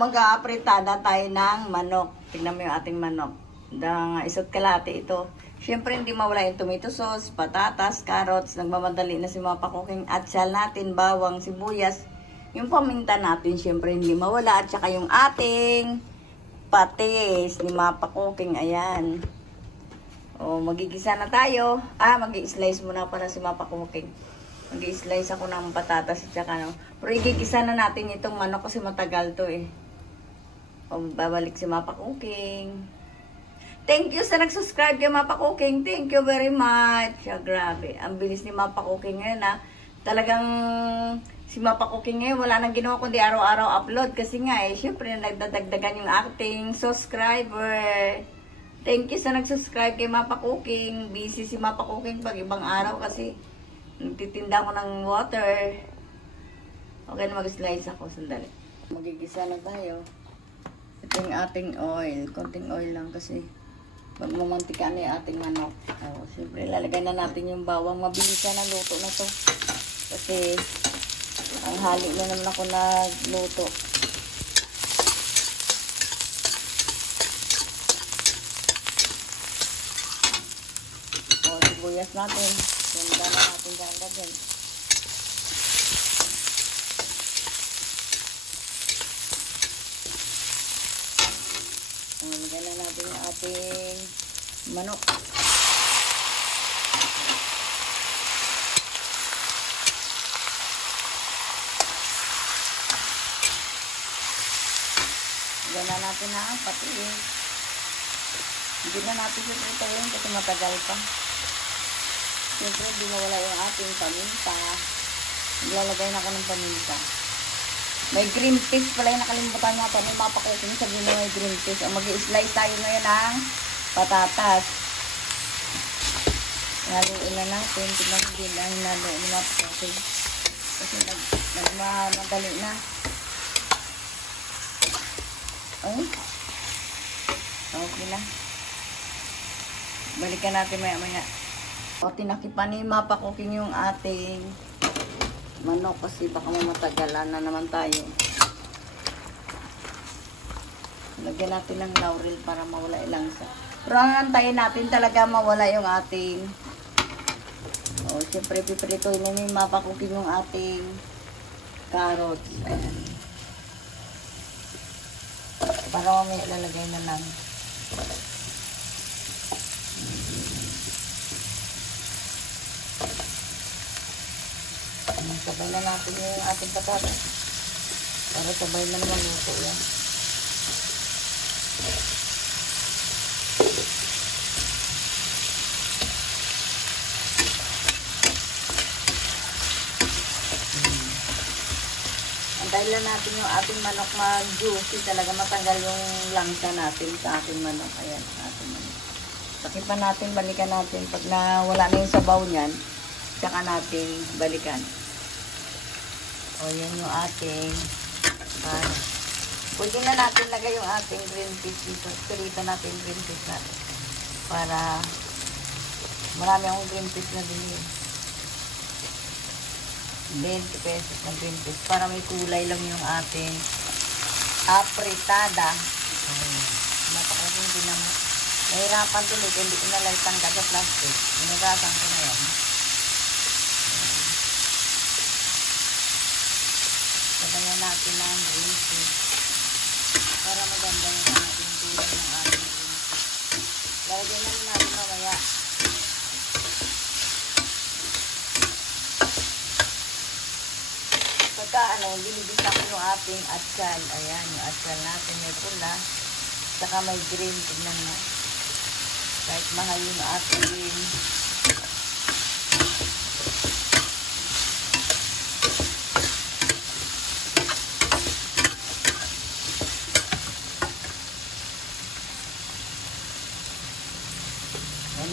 Mag-aapritada tayo ng manok. Tingnan mo yung ating manok. Isa't kalahati ito. Siyempre, hindi mawala yung tomato sauce, patatas, carrots. Nagmamadali na si mga pakuking atsal natin, bawang, sibuyas. Yung paminta natin, siyempre, hindi mawala. At saka yung ating patis ni mga pakuking. Ayan. O, magigisa na tayo. Mag-i-slice muna para si mga pakuking. Mag-i-slice ako ng patatas at saka no. Pero igigisa na natin itong manok kasi matagal to eh. O, babalik si Mapa Cooking. Thank you sa nag-subscribe kay Mapa Cooking. Thank you very much. Grabe. Ang bilis ni Mapa Cooking ngayon ha. Talagang si Mapa Cooking ngayon wala nang ginawa kundi araw-araw upload. Kasi nga eh, syempre nagdadagdagan yung acting subscriber. Thank you sa nag-subscribe kay Mapa Cooking. Busy si Mapa Cooking pag ibang araw kasi nagtitinda ko ng water. Okay na mag-slice ako. Sandali. Magigisa na tayo. Ito yung ating oil. Konting oil lang kasi magmamantika na yung ating manok. Siyempre, lalagay na natin yung bawang. Mabilis na luto na to. Kasi ang hali na naman ako nagluto. Sibuyas natin. Ganda na natin dyan. Lagyan na natin yung ating manok. Lagyan na natin na patis. Hindi na natin ito yun kasi matagal pa. Siyempre, di mawala yung ating paminta. Naglalagay na ako ng paminta. May green peas pala yung nakalimutan natin. May mapakutin sa gino may green peas. Mag-i-slice tayo ngayon ng patatas. Haluin na natin. Tignan din na hinaluin yung mapakutin. Kasi nagmadali na. Ay. Okay na. Balikan natin maya-maya. O, tinakipan ni Mapa Cooking yung ating manok kasi baka mamatagalan na naman tayo. Lagyan natin ng laurel para mawala ilang sa. Pero ang antayin natin talaga mawala yung ating siyempre pipritoy na ni Mapa Cooking yung ating carrots. Ayan. Para mamaya ilalagay na lang. Sabay na natin yung ating patatas. Para sabay na naman luto yan. Antayin lang natin yung ating manok mag-juicy. Talaga matanggal yung langsa natin sa ating manok. Ayan, ating manok. Takipan natin, balikan natin. Pag wala na yung sabaw niyan, saka natin balikan. O, yan yung ating pwede na natin lagay yung ating green peas dito. Pirito natin green peas natin. Para marami akong green peas na din. 20 pesos na green peas. Para may kulay lang yung ating apritada. Napakasin din naman. Nahirapan din ito. Hindi ko nalay tanggal sa plastic. Inagasan ko na yan. Lagyan natin ng green peas para maganda yung ating tulad ng ating green peas. Lagyan natin mamaya. Pagka binibisa ko yung ating atsal. Ayan, yung atsal natin may pula. Saka may green. Tignan mo. Kahit mahal yung ating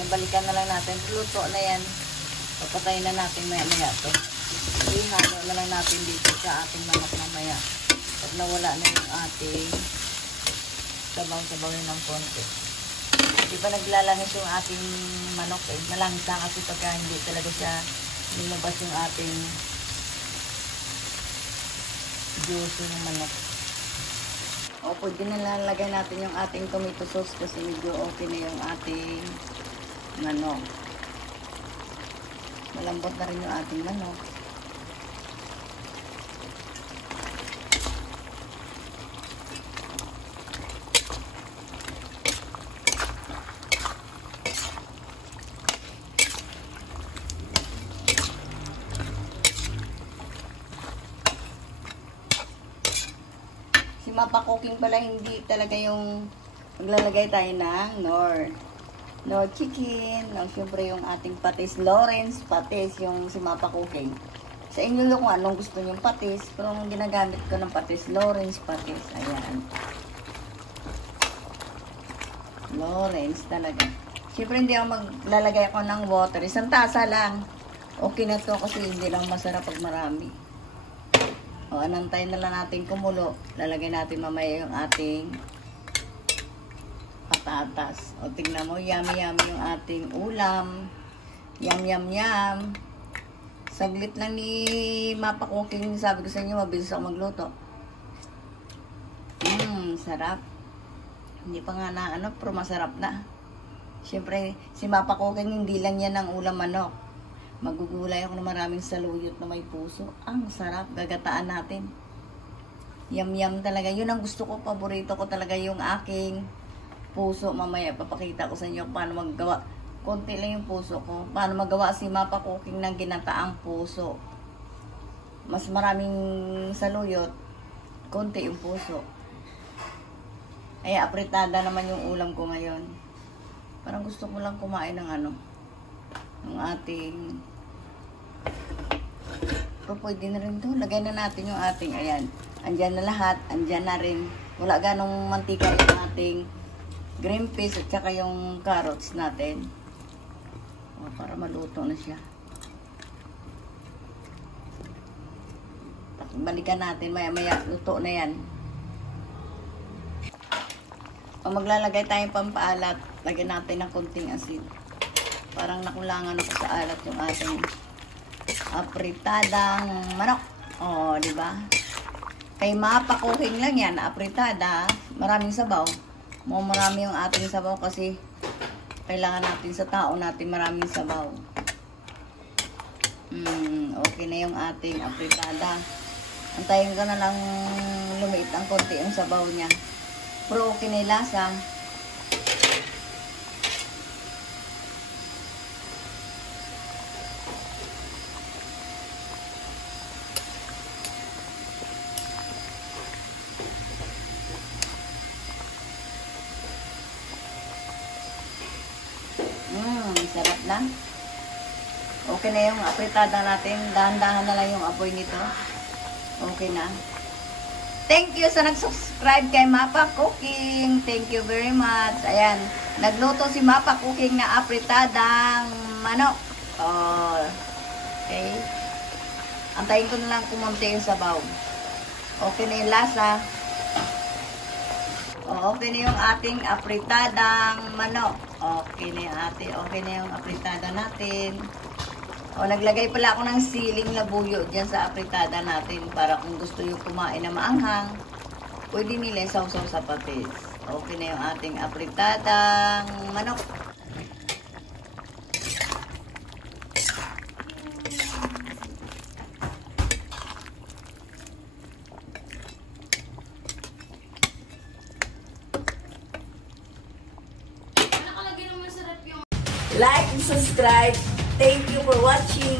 balikan na lang natin. Luto na yan. Papatayin na natin maya-maya to. Ihalo na lang natin dito sa ating manok mamaya. Pag nawala na yung ating sabaw-sabawin ng konti. Hindi pa naglalangis yung ating manok eh. Malangsa kasi pagka hindi talaga siya nilabas yung ating juice ng manok. O, pwede na lalagay natin yung ating tomato sauce kasi medyo okay na yung ating manok. Malambot na rin yung ating manok. Si Mapa Cooking pala hindi talaga yung maglalagay tayo ng Nor chicken. Siyempre yung ating patis. Lawrence patis yung si Mapa Cooking. Sa inyo lang kung anong gusto nyong patis. Pero ang ginagamit ko ng patis, Lawrence patis. Ayan. Lawrence talaga. Siyempre hindi ako maglalagay ako ng water. Isang tasa lang. Okay na to kasi hindi lang masarap pag marami. O, anantayin na lang natin kumulo. Lalagay natin mamaya yung ating patatas. O, tingnan mo, yummy yung ating ulam. Yum. Saglit lang ni Mapa Cooking. Sabi ko sa inyo, mabilis ako magluto. Sarap. Hindi pa nga na, pero masarap na. Siyempre, si Mapa Cooking, hindi lang yan ang ulam manok. Magugulay ako ng maraming saluyot na may puso. Ang sarap, gagataan natin. Yum talaga. Yun ang gusto ko, paborito ko talaga yung aking puso. Mamaya, papakita ko sa inyo paano maggawa. Konti lang yung puso ko. Paano magawa si Mapa Cooking ng ginataang puso. Mas maraming saluyot, konti yung puso. Ay, apritada naman yung ulam ko ngayon. Parang gusto ko lang kumain ng ng ating, pero pwede na rin to. Lagay na natin yung ating, ayan, andyan na lahat, andyan na rin, wala ganong mantika yung ating green peas at saka yung carrots natin. O, para maluto na siya. Balikan natin maya luto na yan. O, maglalagay tayong pampaalat, lagyan natin ng konting asin. Parang nakulangan ako sa alat yung ating apritadang manok. O, di ba? Kay Mapa Cooking lang yan, apritada. Maraming sabaw. Marami yung ating sabaw kasi kailangan natin sa tao natin maraming sabaw. Okay na yung ating apritada. Antayin ko na lang lumiit ang konti yung sabaw niya. Pero okay na yung lasa. Sarap na. Okay na yung apritada natin. Dahan-dahan na lang yung apoy nito. Okay na. Thank you sa nag-subscribe kay Mapa Cooking. Thank you very much. Ayan. Nagluto si Mapa Cooking na apritadang manok. Okay. Antayin ko na lang kumunti yung sabaw. Okay na yung lasa. Okay na yung ating apritadang manok. Okay na yung apritada natin. Naglagay pala ako ng siling labuyo dyan sa apritada natin para kung gusto yung kumain na maanghang, pwede nila sausaw sa patis. Okay na yung ating apritadang manok. Like and subscribe. Thank you for watching.